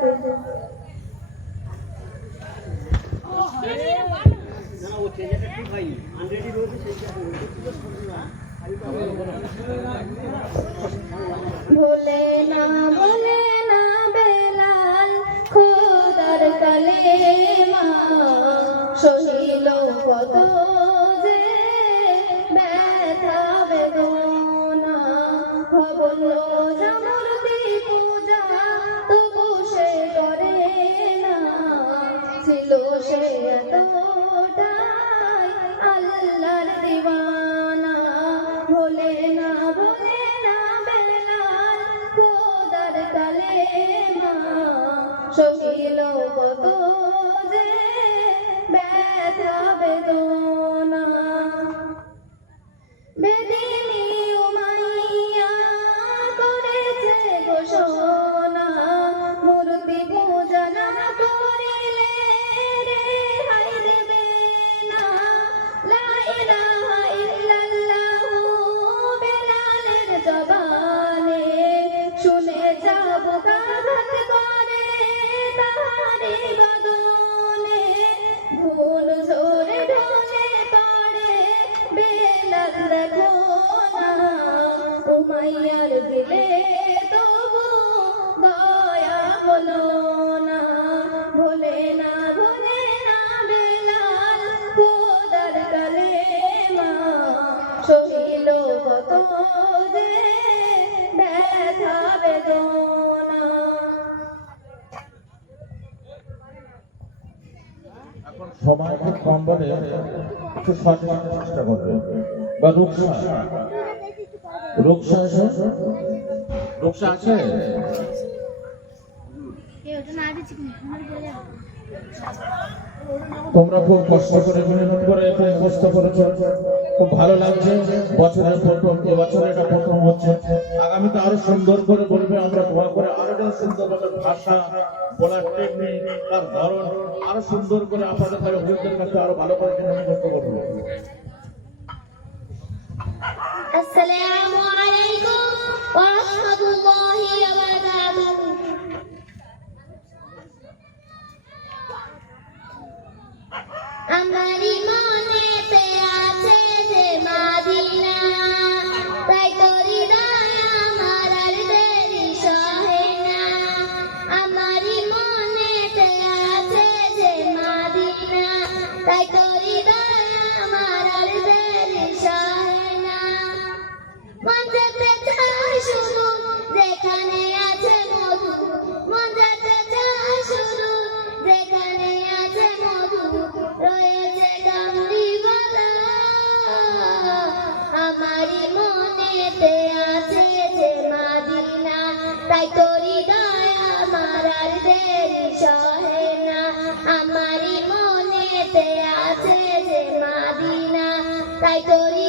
হাফেজ। ভোলে না বেলাল খোদার কালেমা সহিল কত যে ব্যথা বেদনা ভবল জামরতি পূজা তবু সে করে না ছিল সে এতটাই আল্লাহর দিওয়ানা। ভোলে না বেলাল খোদার কালেমা সহিল কত যে ব্যথা বেদনা। বেদিনী উমাইয়া করেছে ঘোষণা মূর্তি পূজা না করিলে রেহাই দেবে না। লা ইলাহা ইল্লাল্লাহু বেলালের জবানে শুনে যাব কাঘাত করে তাহারি বদনে। ভুল ঝরে ঢলে পড়ে বেলাল দেখো না উমাইয়ার দিলে তবু দয়া হলো না। ভোলে না বেলাল খোদার কালেমা সহিল কত যে ব্যথা বেদনা। সবাই খুব কম বলে একটু সঠিক চেষ্টা করবে বা রূপসা আছে তোমরা খুব কষ্ট করে মেহনত করে এখানে বসতে করেছো, খুব ভালো লাগছে। বছরের প্রথম এবছর এটা প্রথম হচ্ছে, আগামীতে আরো সুন্দর করে বলবে। আমরা দোয়া করে আরো যেন সুন্দর ভাষা বলার টেকনিক তার ধরন আরো সুন্দর করে আপনাদের কাছে হুজুরদের কাছে আরো ভালো করে মুখস্থ করবো। আসসালামু আলাইকুম ওয়া রাহমাতুল্লাহি ওয়া বারাকাতুহু। আমারি মনেতে আছে যে মাদিনা তাই তোরি দয়া আমার আর দেরি সহে না। আমারি মনেতে আছে যে মাদিনা তাই তোরি দয়া আমার আর দেরি সহে না। মন যেতে চায় শুধু যেখানে আছে মধু, মন যেতে চায় শুধু যেখানে আছে মধু রয়েছে কামড়িওয়ালা। আমারি মনেতে আছে যে মাদিনা তাই তোরি দয়া আমার আর দেরি সহে না। আমারি মনেতে আছে যে মাদিনা তাই তোরি